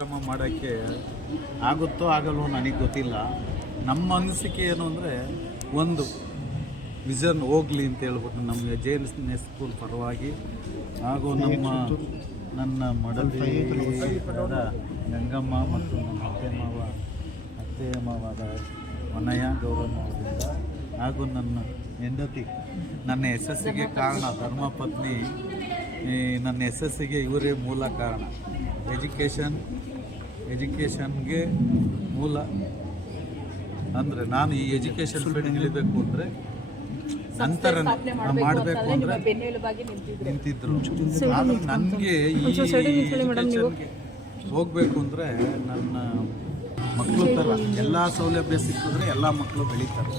ಕಾರ್ಯಕ್ರಮ ಮಾಡೋಕ್ಕೆ ಆಗುತ್ತೋ ಆಗಲ್ವೋ ನನಗೆ ಗೊತ್ತಿಲ್ಲ. ನಮ್ಮ ಅನಿಸಿಕೆ ಏನು ಅಂದರೆ, ಒಂದು ವಿಷನ್ ಹೋಗಲಿ ಅಂತ ಹೇಳ್ಬಿಟ್ಟು ನಮ್ಮ ಜೆ.ಎನ್.ಎಸ್ ಸ್ಕೂಲ್ ಪರವಾಗಿ ಹಾಗೂ ನನ್ನ ಮಡದಿ ಗಂಗಮ್ಮ ಮತ್ತು ನಮ್ಮ ಅತ್ತೆ ಮಾವಾದ ವನಯ ಗೌರಮ್ಮ ಅವರಿಂದ ಹಾಗೂ ನನ್ನ ಹೆಂಡತಿ, ನನ್ನ ಯಶಸ್ಸಿಗೆ ಕಾರಣ ಧರ್ಮಪತ್ನಿ, ನನ್ನ ಯಶಸ್ಸಿಗೆ ಇವರೇ ಮೂಲ ಕಾರಣ. ಎಜುಕೇಷನ್ಗೆ ಮೂಲ ಅಂದರೆ ನಾನು ಈ ಎಜುಕೇಷನ್ ಫೀಲ್ಡ್ ಇಳಿಬೇಕು ಅಂದರೆ ನಂತರ ಮಾಡಬೇಕು ಅಂದರೆ ನಿಂತಿದ್ರು. ಆದರೆ ನನಗೆ ಈ ಎಜುಕೇಷನ್ಗೆ ಹೋಗಬೇಕು ಅಂದರೆ ನನ್ನ ಮಕ್ಕಳು ಥರ ಎಲ್ಲ ಸೌಲಭ್ಯ ಸಿಕ್ಕಿದ್ರೆ ಎಲ್ಲ ಮಕ್ಕಳು ಬೆಳೀತಾರೆ.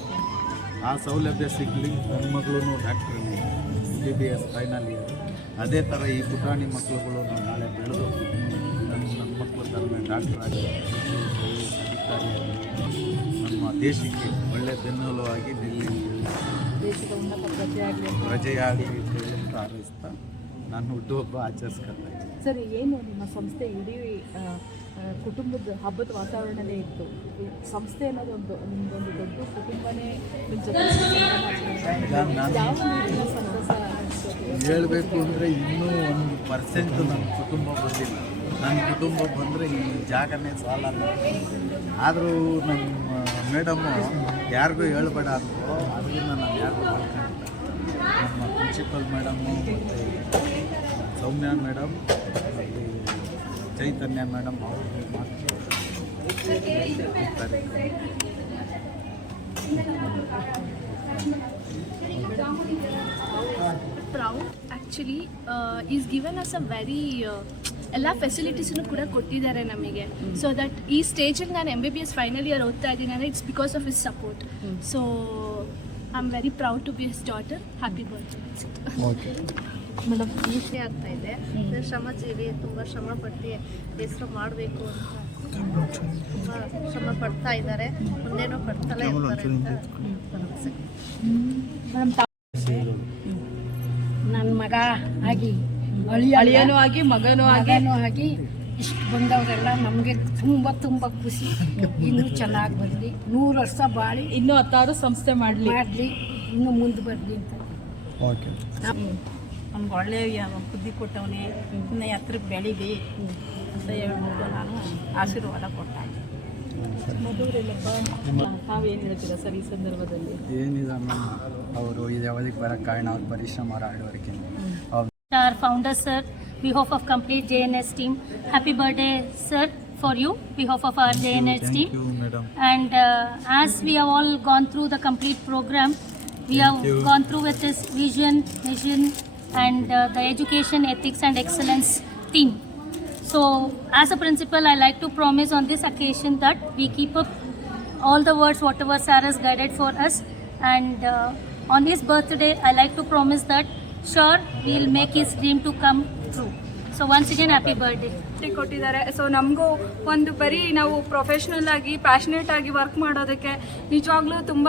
ಆ ಸೌಲಭ್ಯ ಸಿಗಲಿ. ನನ್ನ ಮಗಳು ಡಾಕ್ಟ್ರ್ MBBS ಫೈನಲ್ ಇಯರ್. ಅದೇ ಥರ ಈ ಪುಟಾಣಿ ಮಕ್ಕಳುಗಳು ನಾಳೆ ಬೆಳೆದು ನನ್ನ ಮಕ್ಕಳ ಥರನೇ ಡಾಕ್ಟರ್ ಆಗಿ ಅಧಿಕಾರಿಯಾಗಿ ನಮ್ಮ ದೇಶಕ್ಕೆ ಒಳ್ಳೆಯ ಬೆನ್ನೆಲುವಾಗಿ ಪ್ರಜೆಯಾಗಲಿ ಅಂತ ಹಾರೈಸ್ತಾ ನಾನು ಹುಟ್ಟುಹಬ್ಬ ಆಚರಿಸ್ಕೊಳ್ತಾ ಇದ್ದೀನಿ. ಸರಿ, ಏನು ನಿಮ್ಮ ಸಂಸ್ಥೆ ಇಡೀ ಕುಟುಂಬದ ಹಬ್ಬದ ವಾತಾವರಣನೇ ಇತ್ತು. ಸಂಸ್ಥೆ ಅನ್ನೋದು ನಿಮ್ಮದೊಂದು ದೊಡ್ಡ ಕುಟುಂಬನೇ ಹೇಳಬೇಕು ಅಂದರೆ ಇನ್ನೂ 1% ನನ್ನ ಕುಟುಂಬ ಬಂದಿಲ್ಲ. ನನ್ನ ಕುಟುಂಬ ಬಂದರೆ ಈ ಜಾಗನೇ ಸಾಲಲ್ಲ. ಆದರೂ ನಮ್ಮ ಮೇಡಮ್ಮು ಯಾರಿಗೂ ಹೇಳ್ಬೇಡ ಅಂದರು. ಅದರಿಂದ ನಾನು ಯಾರಿಗೂ ಹೇಳ್ಕೊಂಡಿಲ್ಲ. ನಮ್ಮ ಪ್ರಿನ್ಸಿಪಲ್ ಮೇಡಮ್ಮು ಮತ್ತು ಸೌಮ್ಯ ಮೇಡಮ್ ಮತ್ತು ಚೈತನ್ಯ ಮೇಡಮ್ ಅವ್ರಿಗೆ Proud actually is given us a very ಎಲ್ಲ ಫೆಸಿಲಿಟೀಸನ್ನು ಕೂಡ ಕೊಟ್ಟಿದ್ದಾರೆ ನಮಗೆ. ಸೊ ದಟ್ ಈ ಸ್ಟೇಜಲ್ಲಿ ನಾನು MBBS ಫೈನಲ್ ಇಯರ್ ಓದ್ತಾ ಇದ್ದೀನಿ ಅಂದರೆ it's because of his support. So I am very proud to be his daughter. Happy birthday. Madam, ಖುಷಿ ಆಗ್ತಾ ಇದೆ. ಶ್ರಮಜೀವಿ, ತುಂಬ ಶ್ರಮಪಟ್ಟು ಹೆಸರು ಮಾಡಬೇಕು ಅಂತ ತುಂಬ ಶ್ರಮ ಪಡ್ತಾ ಇದ್ದಾರೆ. ಮುಂದೇನೋ ಪಡ್ತಲೇ ಇರ್ತಾರೆ ಅಂತ ಭರವಸೆ. ನನ್ನ ಮಗ ಆಗಿ ಅಳಿಯನೂ ಆಗಿ ಮಗನೂ ಆಗಿ ಇಷ್ಟು ಬಂದವರೆಲ್ಲ ನಮಗೆ ತುಂಬ ಖುಷಿ. ಇನ್ನೂ ಚೆನ್ನಾಗಿ ಬರಲಿ, 100 ವರ್ಷ ಬಾಳಿ, ಇನ್ನೂ 10 ಸಂಸ್ಥೆ ಮಾಡಲಿ, ಇನ್ನೂ ಮುಂದೆ ಬರಲಿ ಅಂತ. ಓಕೆ, ನಮ್ಗೆ ಒಳ್ಳೆಯ ಬುದ್ಧಿ ಕೊಟ್ಟವನೇ, ಇನ್ನು ಎತ್ತರಕ್ಕೆ ಬೆಳೀಲಿ ಅಂತ ಹೇಳ್ಬಿಟ್ಟು ನಾನು ಆಶೀರ್ವಾದ ಕೊಟ್ಟೆ. ತಾವೇನು ಹೇಳ್ತೀರಾ ಸರ್ ಈ ಸಂದರ್ಭದಲ್ಲಿ? ಏನಿದೆ ಅವರು ಯಾವ್ದಕ್ಕೆ ಬರೋಕ್ಕೆ ಕಾರಣ ಅವ್ರ ಪರಿಶ್ರಮ, hard working. Our founder sir, behalf of complete JNS team, happy birthday sir for you, behalf of our JNS team. Thank you, madam. And as we have all gone through the complete program, we have gone through with this vision, mission and the education, ethics and excellence theme. So as a principal, I like to promise on this occasion that we keep up all the words whatever sir has guided for us. And on his birthday, I like to promise that sure we will make his dream to come true. So once again, happy birthday. ಕೊಟ್ಟಿದ್ದಾರೆ. So ನಮಗೂ ಒಂದು ಬರೀ ನಾವು professional ಆಗಿ passionate ಆಗಿ work ಮಾಡೋದಕ್ಕೆ ನಿಜವಾಗ್ಲೂ ತುಂಬ